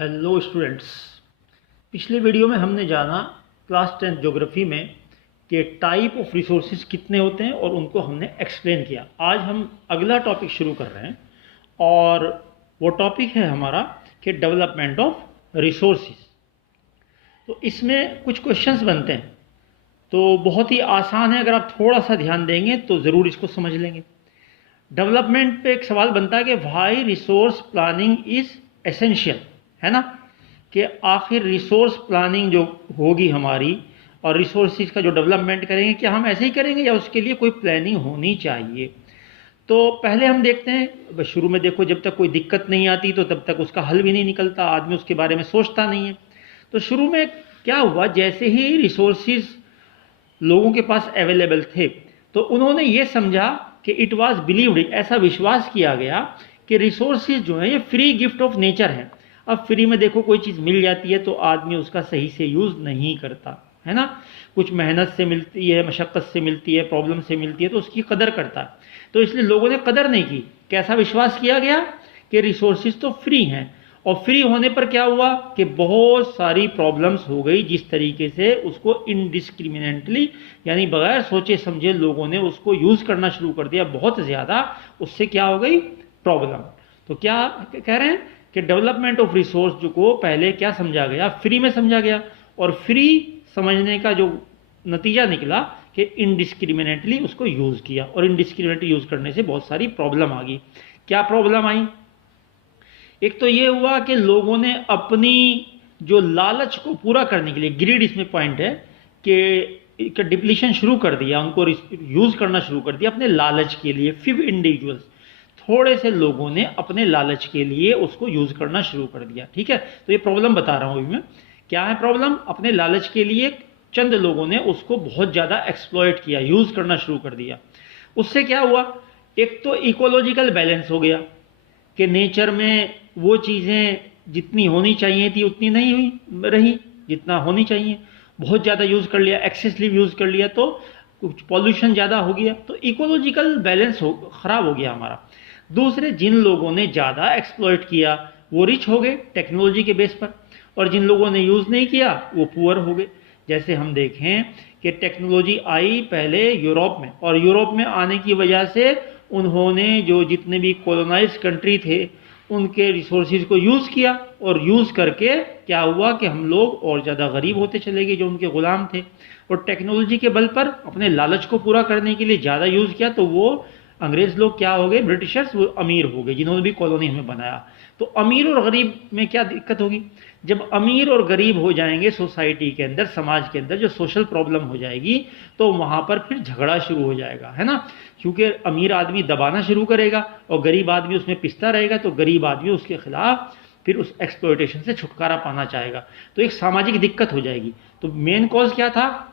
Hello students. पिछले video में हमने जाना क्लास 10 ज्योग्राफी में कि टाइप ऑफ रिसोर्सेज कितने होते हैं और उनको हमने एक्सप्लेन किया। आज हम अगला टॉपिक शुरू कर रहे हैं और वो टॉपिक है हमारा कि डेवलपमेंट ऑफ रिसोर्सेज। तो इसमें कुछ क्वेश्चंस बनते हैं, तो बहुत ही आसान है, अगर आप थोड़ा सा ध्यान देंगे तो ज़रूर इसको समझ लेंगे। डेवलपमेंट पे एक सवाल बनता है कि why resource planning is essential, है ना, कि आखिर रिसोर्स प्लानिंग जो होगी हमारी और रिसोर्सेज का जो डेवलपमेंट करेंगे, क्या हम ऐसे ही करेंगे या उसके लिए कोई प्लानिंग होनी चाहिए। तो पहले हम देखते हैं, शुरू में देखो जब तक कोई दिक्कत नहीं आती तो तब तक उसका हल भी नहीं निकलता, आदमी उसके बारे में सोचता नहीं है। तो शुरू में क्या हुआ, जैसे ही रिसोर्सेज लोगों के पास अवेलेबल थे तो उन्होंने ये समझा कि इट वाज बिलीव्ड, ऐसा विश्वास किया गया कि रिसोर्सेज जो है ये फ्री गिफ्ट ऑफ नेचर है। अब फ्री में देखो कोई चीज़ मिल जाती है तो आदमी उसका सही से यूज़ नहीं करता, है ना। कुछ मेहनत से मिलती है, मशक्क़त से मिलती है, प्रॉब्लम से मिलती है तो उसकी कदर करता है। तो इसलिए लोगों ने कदर नहीं की। कैसा विश्वास किया गया कि रिसोर्सेज तो फ्री हैं, और फ्री होने पर क्या हुआ कि बहुत सारी प्रॉब्लम्स हो गई, जिस तरीके से उसको इनडिस्क्रिमिनेटली यानी बगैर सोचे समझे लोगों ने उसको यूज़ करना शुरू कर दिया बहुत ज़्यादा। उससे क्या हो गई प्रॉब्लम। तो क्या कह रहे हैं कि डेवलपमेंट ऑफ रिसोर्स जो को पहले क्या समझा गया, फ्री में समझा गया, और फ्री समझने का जो नतीजा निकला कि इनडिस्क्रिमिनेटली उसको यूज़ किया, और इनडिस्क्रिमिनेटली यूज़ करने से बहुत सारी प्रॉब्लम आ गई। क्या प्रॉब्लम आई? एक तो ये हुआ कि लोगों ने अपनी जो लालच को पूरा करने के लिए, ग्रीड इसमें पॉइंट है, कि डिप्लीशन शुरू कर दिया, उनको यूज़ करना शुरू कर दिया अपने लालच के लिए। फिव इंडिविजुअल्स, थोड़े से लोगों ने अपने लालच के लिए उसको यूज़ करना शुरू कर दिया। ठीक है, तो ये प्रॉब्लम बता रहा हूँ अभी मैं। क्या है प्रॉब्लम? अपने लालच के लिए चंद लोगों ने उसको बहुत ज़्यादा एक्सप्लॉइट किया, यूज़ करना शुरू कर दिया। उससे क्या हुआ, एक तो इकोलॉजिकल बैलेंस हो गया कि नेचर में वो चीज़ें जितनी होनी चाहिए थी उतनी नहीं हुई रही जितना होनी चाहिए। बहुत ज़्यादा यूज़ कर लिया, एक्सेसिव यूज़ कर लिया तो कुछ पॉल्यूशन ज़्यादा हो गया, तो इकोलॉजिकल बैलेंस ख़राब हो गया हमारा। दूसरे, जिन लोगों ने ज़्यादा एक्सप्लॉइट किया वो रिच हो गए टेक्नोलॉजी के बेस पर, और जिन लोगों ने यूज़ नहीं किया वो पुअर हो गए। जैसे हम देखें कि टेक्नोलॉजी आई पहले यूरोप में, और यूरोप में आने की वजह से उन्होंने जो जितने भी कॉलोनाइज कंट्री थे उनके रिसोर्सेज को यूज़ किया, और यूज़ करके क्या हुआ कि हम लोग और ज़्यादा गरीब होते चले गए जो उनके ग़ुलाम थे। और टेक्नोलॉजी के बल पर अपने लालच को पूरा करने के लिए ज़्यादा यूज़ किया तो वो अंग्रेज़ लोग क्या हो गए, ब्रिटिशर्स, वो अमीर हो गए जिन्होंने भी कॉलोनी हमें बनाया। तो अमीर और गरीब में क्या दिक्कत होगी? जब अमीर और गरीब हो जाएंगे सोसाइटी के अंदर, समाज के अंदर जो सोशल प्रॉब्लम हो जाएगी तो वहाँ पर फिर झगड़ा शुरू हो जाएगा, है ना। क्योंकि अमीर आदमी दबाना शुरू करेगा और गरीब आदमी उसमें पिसता रहेगा, तो गरीब आदमी उसके खिलाफ फिर उस एक्सप्लॉयटेशन से छुटकारा पाना चाहेगा, तो एक सामाजिक दिक्कत हो जाएगी। तो मेन कॉज क्या था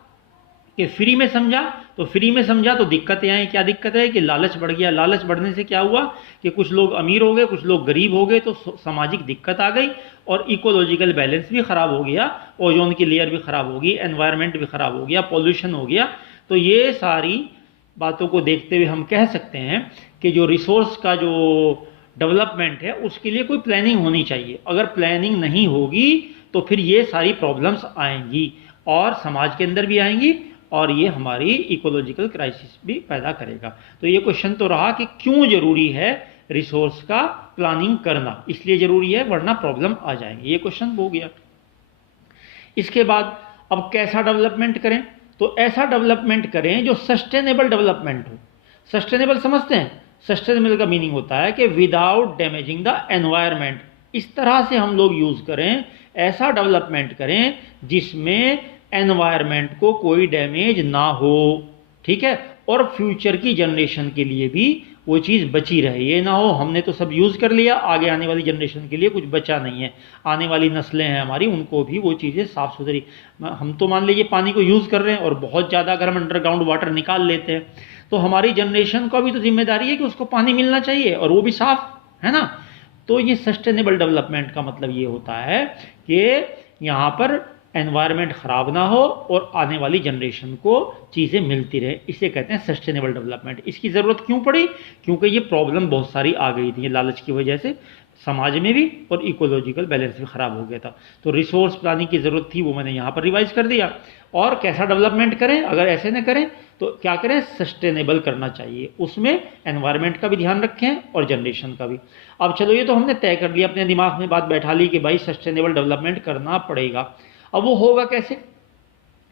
कि फ्री में समझा, तो फ्री में समझा तो दिक्कतें आई। क्या दिक्कत है कि लालच बढ़ गया। लालच बढ़ने से क्या हुआ कि कुछ लोग अमीर हो गए, कुछ लोग गरीब हो गए, तो सामाजिक दिक्कत आ गई और इकोलॉजिकल बैलेंस भी ख़राब हो गया, ओजोन की लेयर भी ख़राब होगी, एनवायरनमेंट भी ख़राब हो गया, पॉल्यूशन हो गया। तो ये सारी बातों को देखते हुए हम कह सकते हैं कि जो रिसोर्स का जो डेवलपमेंट है उसके लिए कोई प्लानिंग होनी चाहिए। अगर प्लानिंग नहीं होगी तो फिर ये सारी प्रॉब्लम्स आएंगी और समाज के अंदर भी आएंगी, और ये हमारी इकोलॉजिकल क्राइसिस भी पैदा करेगा। तो ये क्वेश्चन तो रहा कि क्यों ज़रूरी है रिसोर्स का प्लानिंग करना, इसलिए ज़रूरी है वरना प्रॉब्लम आ जाएंगी। ये क्वेश्चन हो गया। इसके बाद अब कैसा डेवलपमेंट करें? तो ऐसा डेवलपमेंट करें जो सस्टेनेबल डेवलपमेंट हो। सस्टेनेबल समझते हैं? सस्टेनेबल का मीनिंग होता है कि विदाउट डैमेजिंग द एनवायरनमेंट। इस तरह से हम लोग यूज़ करें, ऐसा डेवलपमेंट करें जिसमें एनवायरनमेंट को कोई डैमेज ना हो, ठीक है, और फ्यूचर की जनरेशन के लिए भी वो चीज़ बची रहे। ये ना हो हमने तो सब यूज़ कर लिया, आगे आने वाली जनरेशन के लिए कुछ बचा नहीं है, आने वाली नस्लें हैं हमारी, उनको भी वो चीज़ें साफ़ सुथरी। हम तो मान लीजिए पानी को यूज़ कर रहे हैं और बहुत ज़्यादा अगर हम अंडरग्राउंड वाटर निकाल लेते हैं तो हमारी जनरेशन का भी तो जिम्मेदारी है कि उसको पानी मिलना चाहिए और वो भी साफ़, है ना। तो ये सस्टेनेबल डेवलपमेंट का मतलब ये होता है कि यहाँ पर एनवायरनमेंट ख़राब ना हो और आने वाली जनरेशन को चीज़ें मिलती रहे, इसे कहते हैं सस्टेनेबल डेवलपमेंट। इसकी ज़रूरत क्यों पड़ी? क्योंकि ये प्रॉब्लम बहुत सारी आ गई थी लालच की वजह से। समाज में भी और इकोलॉजिकल बैलेंस भी ख़राब हो गया था। तो रिसोर्स प्लानिंग की ज़रूरत थी, वो मैंने यहाँ पर रिवाइज कर दिया। और कैसा डेवलपमेंट करें, अगर ऐसे न करें तो क्या करें, सस्टेनेबल करना चाहिए, उसमें एनवायरनमेंट का भी ध्यान रखें और जनरेशन का भी। अब चलो ये तो हमने तय कर लिया, अपने दिमाग में बात बैठा ली कि भाई सस्टेनेबल डेवलपमेंट करना पड़ेगा। अब वो होगा कैसे?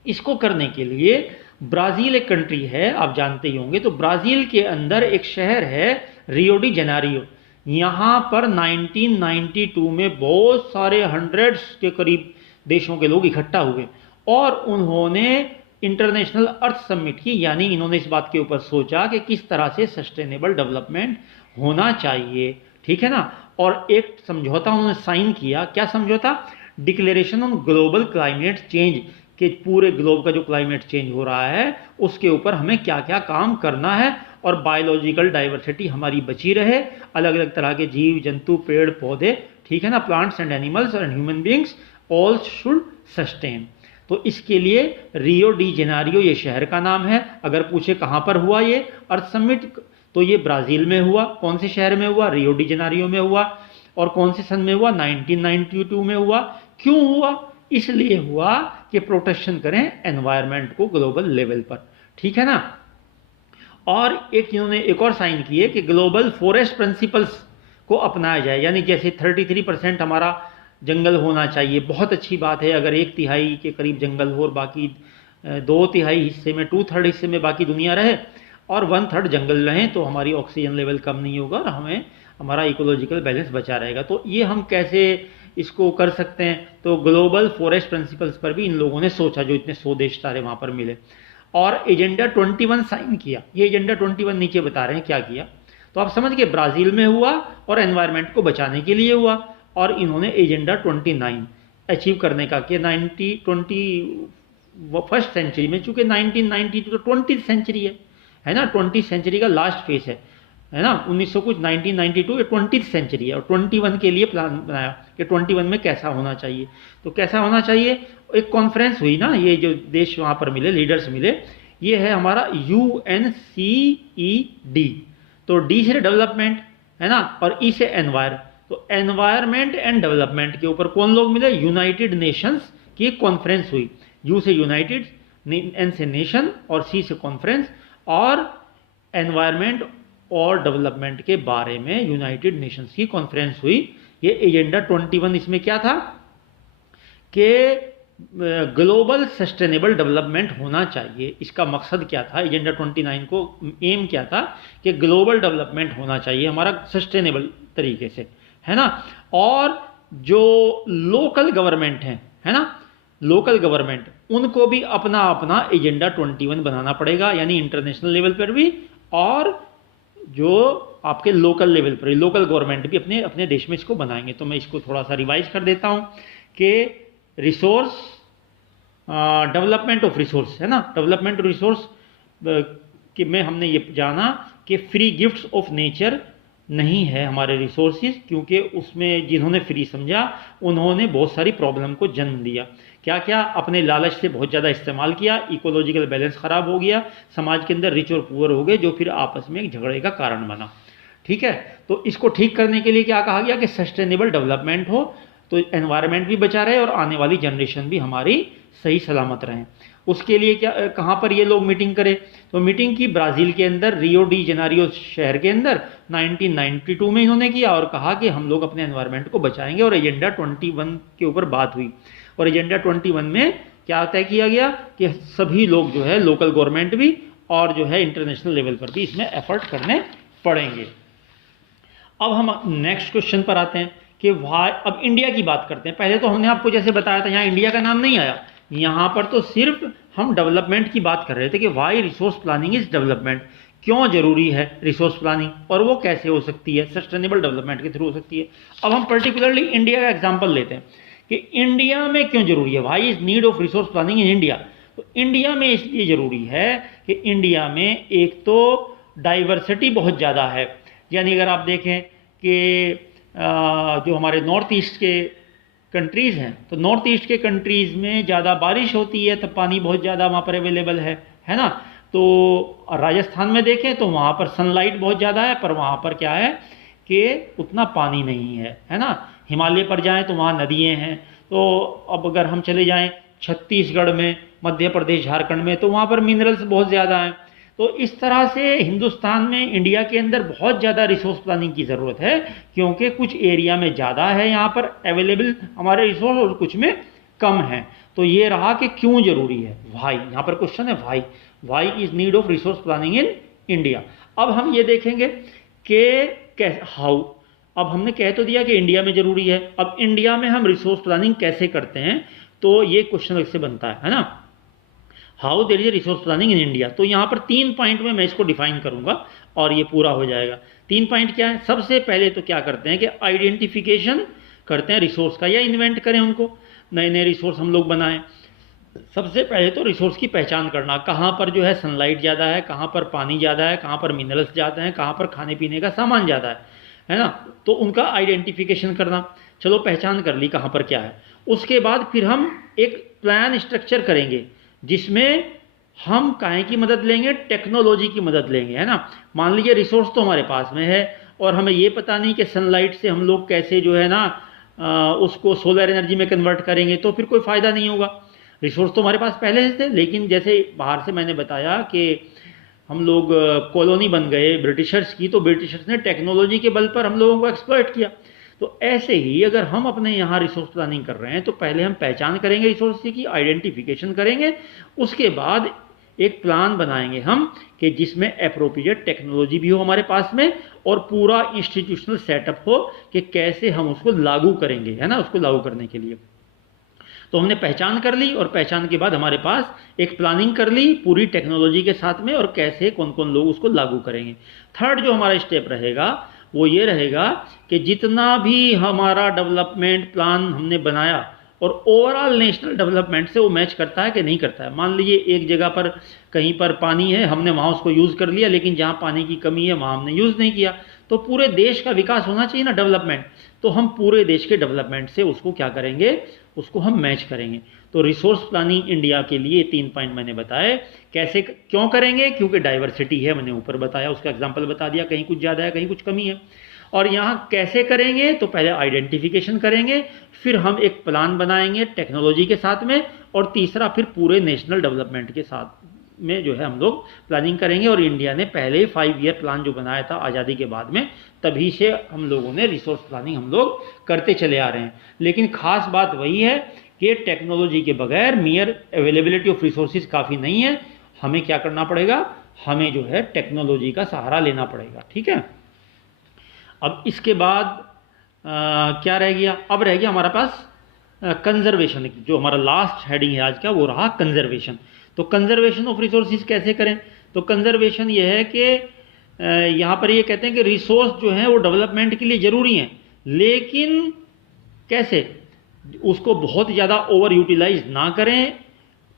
इसको करने के लिए ब्राज़ील एक कंट्री है, आप जानते ही होंगे। तो ब्राज़ील के अंदर एक शहर है रियो डी जेनेरियो। यहाँ पर 1992 में बहुत सारे हंड्रेड्स के करीब देशों के लोग इकट्ठा हुए और उन्होंने इंटरनेशनल अर्थ समिट की, यानी इन्होंने इस बात के ऊपर सोचा कि किस तरह से सस्टेनेबल डेवलपमेंट होना चाहिए, ठीक है ना। और एक समझौता उन्होंने साइन किया। क्या समझौता? Declaration on global climate change, कि पूरे ग्लोब का जो क्लाइमेट चेंज हो रहा है उसके ऊपर हमें क्या क्या काम करना है और बायोलॉजिकल डाइवर्सिटी हमारी बची रहे, अलग अलग तरह के जीव जंतु पेड़ पौधे, ठीक है ना, plants and animals and human beings all should sustain. तो इसके लिए रियो डी जेनेरियो ये शहर का नाम है। अगर पूछे कहाँ पर हुआ ये अर्थ समिट, तो ये ब्राज़ील में हुआ। कौन से शहर में हुआ? रियो डी जेनेरियो में हुआ। और कौन से सन में हुआ? 1992 में हुआ। क्यों हुआ? इसलिए हुआ कि प्रोटेक्शन करें एनवायरनमेंट को ग्लोबल लेवल पर, ठीक है ना। और एक इन्होंने एक और साइन किए कि ग्लोबल फॉरेस्ट प्रिंसिपल्स को अपनाया जाए, यानी जैसे 33% हमारा जंगल होना चाहिए। बहुत अच्छी बात है अगर 1/3 के करीब जंगल हो और बाकी 2/3 हिस्से में, 2/3 हिस्से में बाकी दुनिया रहे और 1/3 जंगल रहें, तो हमारी ऑक्सीजन लेवल कम नहीं होगा और हमें हमारा इकोलॉजिकल बैलेंस बचा रहेगा। तो ये हम कैसे इसको कर सकते हैं? तो ग्लोबल फॉरेस्ट प्रिंसिपल्स पर भी इन लोगों ने सोचा, जो इतने 100 देश सारे वहाँ पर मिले, और एजेंडा 21 साइन किया। ये एजेंडा 21 नीचे बता रहे हैं क्या किया। तो आप समझ गए, ब्राज़ील में हुआ और एनवायरनमेंट को बचाने के लिए हुआ। और इन्होंने एजेंडा 29 अचीव करने का कि 21st सेंचुरी में, चूंकि 1992 तो 20th सेंचुरी है ना, 20th सेंचुरी का लास्ट फेज है ना, 1900 कुछ 1992 ये 20th सेंचुरी है। और 21 के लिए प्लान बनाया कि 21 में कैसा होना चाहिए। तो कैसा होना चाहिए? एक कॉन्फ्रेंस हुई ना, ये जो देश वहाँ पर मिले, लीडर्स मिले, ये है हमारा UNCED। तो डी से डेवलपमेंट है ना, और ई से एनवायर। तो एनवायरमेंट एंड डेवलपमेंट के ऊपर कौन लोग मिले? यूनाइटेड नेशंस की एक कॉन्फ्रेंस हुई। यू से यूनाइटेड, एन से नेशन और सी से कॉन्फ्रेंस। और एनवायरमेंट और डेवलपमेंट के बारे में यूनाइटेड नेशंस की कॉन्फ्रेंस हुई। ये एजेंडा 21 इसमें क्या था कि ग्लोबल सस्टेनेबल डेवलपमेंट होना चाहिए। इसका मकसद क्या था? एजेंडा 29 को एम क्या था कि ग्लोबल डेवलपमेंट होना चाहिए हमारा सस्टेनेबल तरीके से, है ना। और जो लोकल गवर्नमेंट है ना, लोकल गवर्नमेंट, उनको भी अपना अपना एजेंडा 21 बनाना पड़ेगा, यानी इंटरनेशनल लेवल पर भी और जो आपके लोकल लेवल पर, लोकल गवर्नमेंट भी अपने अपने देश में इसको बनाएंगे। तो मैं इसको थोड़ा सा रिवाइज कर देता हूं कि रिसोर्स, डेवलपमेंट ऑफ रिसोर्स, है ना, डेवलपमेंट ऑफ रिसोर्स कि में हमने ये जाना कि फ्री गिफ्ट्स ऑफ नेचर नहीं है हमारे रिसोर्सेज, क्योंकि उसमें जिन्होंने फ्री समझा उन्होंने बहुत सारी प्रॉब्लम को जन्म दिया। क्या क्या? अपने लालच से बहुत ज़्यादा इस्तेमाल किया, इकोलॉजिकल बैलेंस ख़राब हो गया, समाज के अंदर रिच और पुअर हो गए, जो फिर आपस में एक झगड़े का कारण बना, ठीक है। तो इसको ठीक करने के लिए क्या कहा गया कि सस्टेनेबल डेवलपमेंट हो, तो एनवायरनमेंट भी बचा रहे और आने वाली जनरेशन भी हमारी सही सलामत रहें। उसके लिए क्या, कहाँ पर ये लोग मीटिंग करें? तो मीटिंग की ब्राज़ील के अंदर, रियो डी जेनेरियो शहर के अंदर 1992 में इन्होंने किया और कहा कि हम लोग अपने एनवायरनमेंट को बचाएंगे। और एजेंडा 21 के ऊपर बात हुई और एजेंडा 21 में क्या तय किया गया कि सभी लोग जो है, लोकल गवर्नमेंट भी और जो है इंटरनेशनल लेवल पर भी इसमें एफर्ट करने पड़ेंगे। अब हम नेक्स्ट क्वेश्चन पर आते हैं कि वाई, अब इंडिया की बात करते हैं। पहले तो हमने आपको जैसे बताया था, यहाँ इंडिया का नाम नहीं आया, यहाँ पर तो सिर्फ हम डेवलपमेंट की बात कर रहे थे कि why resource planning is development, क्यों जरूरी है रिसोर्स प्लानिंग और वो कैसे हो सकती है, सस्टेनेबल डेवलपमेंट के थ्रू हो सकती है। अब हम पर्टिकुलरली इंडिया का एग्जाम्पल लेते हैं कि इंडिया में क्यों जरूरी है, why is need of resource planning in India. तो इंडिया में इसलिए जरूरी है कि इंडिया में एक तो डाइवर्सिटी बहुत ज़्यादा है, यानी अगर आप देखें कि जो हमारे नॉर्थ ईस्ट के कंट्रीज़ हैं, तो नॉर्थ ईस्ट के कंट्रीज़ में ज़्यादा बारिश होती है, तो पानी बहुत ज़्यादा वहाँ पर अवेलेबल है ना। तो राजस्थान में देखें तो वहाँ पर सनलाइट बहुत ज़्यादा है, पर वहाँ पर क्या है कि उतना पानी नहीं है ना। हिमालय पर जाएं तो वहाँ नदियाँ हैं, तो अब अगर हम चले जाएं छत्तीसगढ़ में, मध्य प्रदेश, झारखंड में, तो वहाँ पर मिनरल्स बहुत ज़्यादा हैं। तो इस तरह से हिंदुस्तान में, इंडिया के अंदर बहुत ज़्यादा रिसोर्स प्लानिंग की ज़रूरत है, क्योंकि कुछ एरिया में ज़्यादा है यहाँ पर अवेलेबल हमारे रिसोर्स और कुछ में कम है। तो ये रहा कि क्यों ज़रूरी है, वाई, यहाँ पर क्वेश्चन है why is need of resource planning in India. अब हम ये देखेंगे कि हाउ, अब हमने कह तो दिया कि इंडिया में ज़रूरी है, अब इंडिया में हम रिसोर्स प्लानिंग कैसे करते हैं, तो ये क्वेश्चन से बनता है ना, how there is resource planning in India. तो यहाँ पर 3 पॉइंट में मैं इसको डिफाइन करूंगा और ये पूरा हो जाएगा। 3 पॉइंट क्या है? सबसे पहले तो क्या करते हैं कि आइडेंटिफिकेशन करते हैं रिसोर्स का, या इन्वेंट करें उनको, नए नए रिसोर्स हम लोग बनाएं। सबसे पहले तो रिसोर्स की पहचान करना, कहाँ पर जो है सनलाइट ज़्यादा है, कहाँ पर पानी ज़्यादा है, कहाँ पर मिनरल्स ज़्यादा हैं, कहाँ पर खाने पीने का सामान ज़्यादा है ना। तो उनका आइडेंटिफिकेशन करना, चलो पहचान कर ली कहाँ पर क्या है। उसके बाद फिर हम एक प्लान स्ट्रक्चर करेंगे जिसमें हम काहे की मदद लेंगे, टेक्नोलॉजी की मदद लेंगे, है ना। मान लीजिए रिसोर्स तो हमारे पास में है और हमें ये पता नहीं कि सनलाइट से हम लोग कैसे जो है ना उसको सोलर एनर्जी में कन्वर्ट करेंगे, तो फिर कोई फ़ायदा नहीं होगा। रिसोर्स तो हमारे पास पहले से थे, लेकिन जैसे बाहर से मैंने बताया कि हम लोग कॉलोनी बन गए ब्रिटिशर्स की, तो ब्रिटिशर्स ने टेक्नोलॉजी के बल पर हम लोगों को एक्सप्लॉइट किया। तो ऐसे ही अगर हम अपने यहाँ रिसोर्स प्लानिंग कर रहे हैं, तो पहले हम पहचान करेंगे रिसोर्स की, आइडेंटिफिकेशन करेंगे, उसके बाद एक प्लान बनाएंगे हम कि जिसमें अप्रोप्रिएट टेक्नोलॉजी भी हो हमारे पास में और पूरा इंस्टीट्यूशनल सेटअप हो कि कैसे हम उसको लागू करेंगे, है ना, उसको लागू करने के लिए। तो हमने पहचान कर ली और पहचान के बाद हमारे पास एक प्लानिंग कर ली पूरी टेक्नोलॉजी के साथ में, और कैसे कौन कौन लोग उसको लागू करेंगे। थर्ड जो हमारा स्टेप रहेगा वो ये रहेगा कि जितना भी हमारा डेवलपमेंट प्लान हमने बनाया और ओवरऑल नेशनल डेवलपमेंट से वो मैच करता है कि नहीं करता है। मान लीजिए एक जगह पर कहीं पर पानी है, हमने वहाँ उसको यूज़ कर लिया, लेकिन जहाँ पानी की कमी है वहाँ हमने यूज़ नहीं किया। तो पूरे देश का विकास होना चाहिए ना, डेवलपमेंट, तो हम पूरे देश के डेवलपमेंट से उसको क्या करेंगे, उसको हम मैच करेंगे। तो रिसोर्स प्लानिंग इंडिया के लिए 3 पॉइंट मैंने बताए, कैसे क्यों करेंगे, क्योंकि डाइवर्सिटी है, मैंने ऊपर बताया, उसका एग्जाम्पल बता दिया, कहीं कुछ ज़्यादा है कहीं कुछ कमी है। और यहाँ कैसे करेंगे, तो पहले आइडेंटिफिकेशन करेंगे, फिर हम एक प्लान बनाएंगे टेक्नोलॉजी के साथ में, और तीसरा फिर पूरे नेशनल डेवलपमेंट के साथ में जो है हम लोग प्लानिंग करेंगे। और इंडिया ने पहले ही 5 ईयर प्लान जो बनाया था आज़ादी के बाद में, तभी से हम लोगों ने रिसोर्स प्लानिंग हम लोग करते चले आ रहे हैं। लेकिन खास बात वही है कि टेक्नोलॉजी के बगैर मियर अवेलेबिलिटी ऑफ रिसोर्सेज काफ़ी नहीं है, हमें क्या करना पड़ेगा, हमें जो है टेक्नोलॉजी का सहारा लेना पड़ेगा, ठीक है। अब इसके बाद क्या रह गया, अब रह गया हमारे पास कंजर्वेशन, जो हमारा लास्ट हेडिंग है आज का, वो रहा कंजर्वेशन। तो कंजर्वेशन ऑफ रिसोर्सेज कैसे करें, तो कंजर्वेशन ये है कि यहाँ पर ये कहते हैं कि रिसोर्स जो है वो डेवलपमेंट के लिए ज़रूरी हैं, लेकिन कैसे, उसको बहुत ज़्यादा ओवर यूटिलाइज ना करें।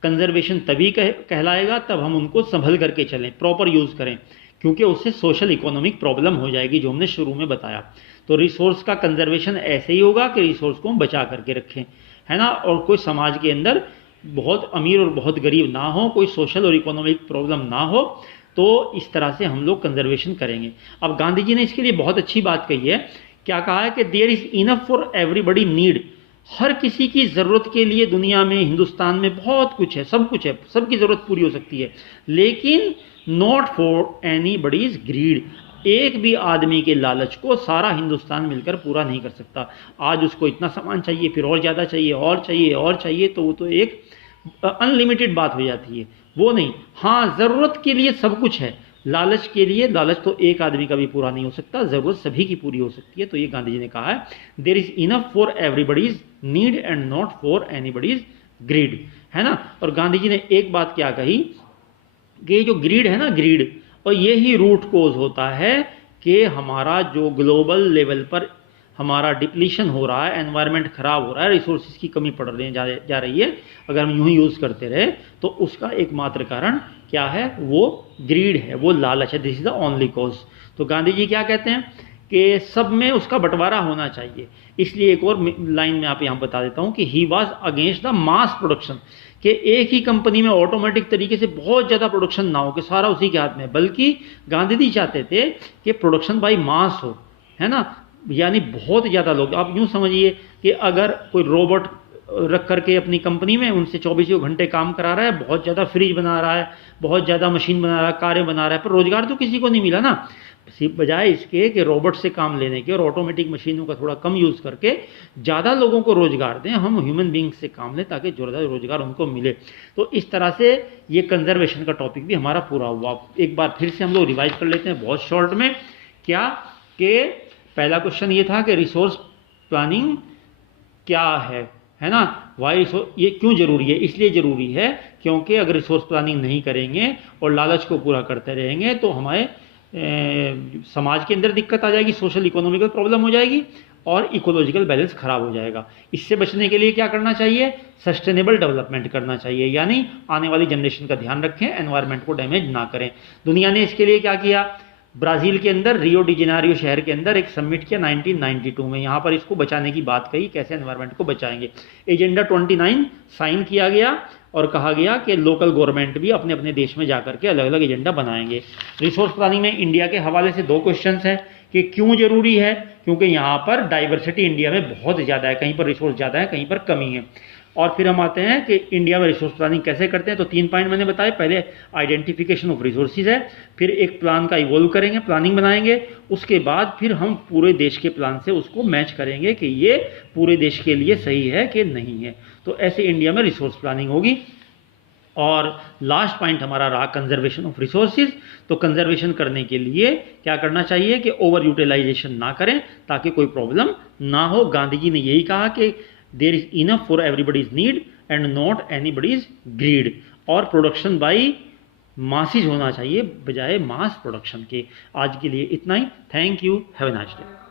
कंजर्वेशन तभी कहलाएगा तब हम उनको संभल करके चलें, प्रॉपर यूज़ करें, क्योंकि उससे सोशल इकोनॉमिक प्रॉब्लम हो जाएगी, जो हमने शुरू में बताया। तो रिसोर्स का कंजर्वेशन ऐसे ही होगा कि रिसोर्स को हम बचा करके रखें, है ना, और कोई समाज के अंदर बहुत अमीर और बहुत गरीब ना हो, कोई सोशल और इकोनॉमिक प्रॉब्लम ना हो, तो इस तरह से हम लोग कंजर्वेशन करेंगे। अब गांधी जी ने इसके लिए बहुत अच्छी बात कही है, क्या कहा है कि there is enough for everybody need, हर किसी की ज़रूरत के लिए दुनिया में, हिंदुस्तान में बहुत कुछ है, सब कुछ है, सबकी ज़रूरत पूरी हो सकती है, लेकिन नॉट फॉर एनीबडीज ग्रीड, एक भी आदमी के लालच को सारा हिंदुस्तान मिलकर पूरा नहीं कर सकता। आज उसको इतना सामान चाहिए, फिर और ज़्यादा चाहिए, और चाहिए और चाहिए, तो वो तो एक अनलिमिटेड बात हो जाती है, वो नहीं। हाँ, ज़रूरत के लिए सब कुछ है, लालच के लिए, लालच तो एक आदमी का भी पूरा नहीं हो सकता, ज़रूरत सभी की पूरी हो सकती है। तो ये गांधी जी ने कहा है, there is enough for everybody's need and not for anybody's greed, है ना। और गांधी जी ने एक बात क्या कही कि जो ग्रीड है ना, ग्रीड, और ये ही रूट कोज होता है कि हमारा जो ग्लोबल लेवल पर हमारा डिप्लीशन हो रहा है, एनवायरनमेंट खराब हो रहा है, रिसोर्सेज की कमी पड़ रही जा रही है, अगर हम यूं ही यूज़ करते रहे, तो उसका एकमात्र कारण क्या है, वो ग्रीड है, वो लालच है, this is the only cause. तो गांधी जी क्या कहते हैं कि सब में उसका बंटवारा होना चाहिए। इसलिए एक और लाइन में आप यहाँ बता देता हूँ कि he was against the mass production, कि एक ही कंपनी में ऑटोमेटिक तरीके से बहुत ज़्यादा प्रोडक्शन ना हो, कि सारा उसी के हाथ में, बल्कि गांधी जी चाहते थे कि प्रोडक्शन बाय मास हो, है ना, यानी बहुत ज़्यादा लोग। आप यूँ समझिए कि अगर कोई रोबोट रख करके अपनी कंपनी में उनसे 24 घंटे काम करा रहा है, बहुत ज़्यादा फ्रिज बना रहा है, बहुत ज़्यादा मशीन बना रहा है, कारें बना रहा है, पर रोज़गार तो किसी को नहीं मिला ना। सिर्फ बजाय इसके कि रोबोट से काम लेने के और ऑटोमेटिक मशीनों का थोड़ा कम यूज़ करके ज़्यादा लोगों को रोज़गार दें, हम ह्यूमन बींग से काम लें ताकि ज़्यादा रोज़गार उनको मिले। तो इस तरह से ये कंजर्वेशन का टॉपिक भी हमारा पूरा हुआ। एक बार फिर से हम लोग रिवाइज कर लेते हैं बहुत शॉर्ट में। क्या कि पहला क्वेश्चन ये था कि रिसोर्स प्लानिंग क्या है ना, वाई ये क्यों जरूरी है? इसलिए जरूरी है क्योंकि अगर रिसोर्स प्लानिंग नहीं करेंगे और लालच को पूरा करते रहेंगे तो हमारे समाज के अंदर दिक्कत आ जाएगी, सोशल इकोनॉमिकल प्रॉब्लम हो जाएगी और इकोलॉजिकल बैलेंस खराब हो जाएगा। इससे बचने के लिए क्या करना चाहिए? सस्टेनेबल डेवलपमेंट करना चाहिए, यानी आने वाली जनरेशन का ध्यान रखें, एनवायरनमेंट को डैमेज ना करें। दुनिया ने इसके लिए क्या किया? ब्राज़ील के अंदर रियो डी जेनेरियो शहर के अंदर एक समिट किया 1992 में। यहाँ पर इसको बचाने की बात कही, कैसे एनवायरनमेंट को बचाएंगे। एजेंडा 29 साइन किया गया और कहा गया कि लोकल गवर्नमेंट भी अपने अपने देश में जाकर के अलग अलग एजेंडा बनाएंगे। रिसोर्स प्लानिंग में इंडिया के हवाले से 2 क्वेश्चंस हैं कि क्यों जरूरी है? क्योंकि यहाँ पर डाइवर्सिटी इंडिया में बहुत ज़्यादा है, कहीं पर रिसोर्स ज़्यादा है, कहीं पर कमी है। और फिर हम आते हैं कि इंडिया में रिसोर्स प्लानिंग कैसे करते हैं। तो 3 पॉइंट मैंने बताए। पहले आइडेंटिफिकेशन ऑफ रिसोर्सेज है, फिर एक प्लान का इवोल्व करेंगे, प्लानिंग बनाएंगे, उसके बाद फिर हम पूरे देश के प्लान से उसको मैच करेंगे कि ये पूरे देश के लिए सही है कि नहीं है। तो ऐसे इंडिया में रिसोर्स प्लानिंग होगी। और लास्ट पॉइंट हमारा रहा कंजर्वेशन ऑफ रिसोर्सेज। तो कंजर्वेशन करने के लिए क्या करना चाहिए कि ओवर यूटिलाइजेशन ना करें ताकि कोई प्रॉब्लम ना हो। गांधी जी ने यही कहा कि there is enough for everybody's need and not anybody's greed. और प्रोडक्शन बाई मासिज होना चाहिए बजाय मास प्रोडक्शन के। आज के लिए इतना ही। Thank you, have a nice day.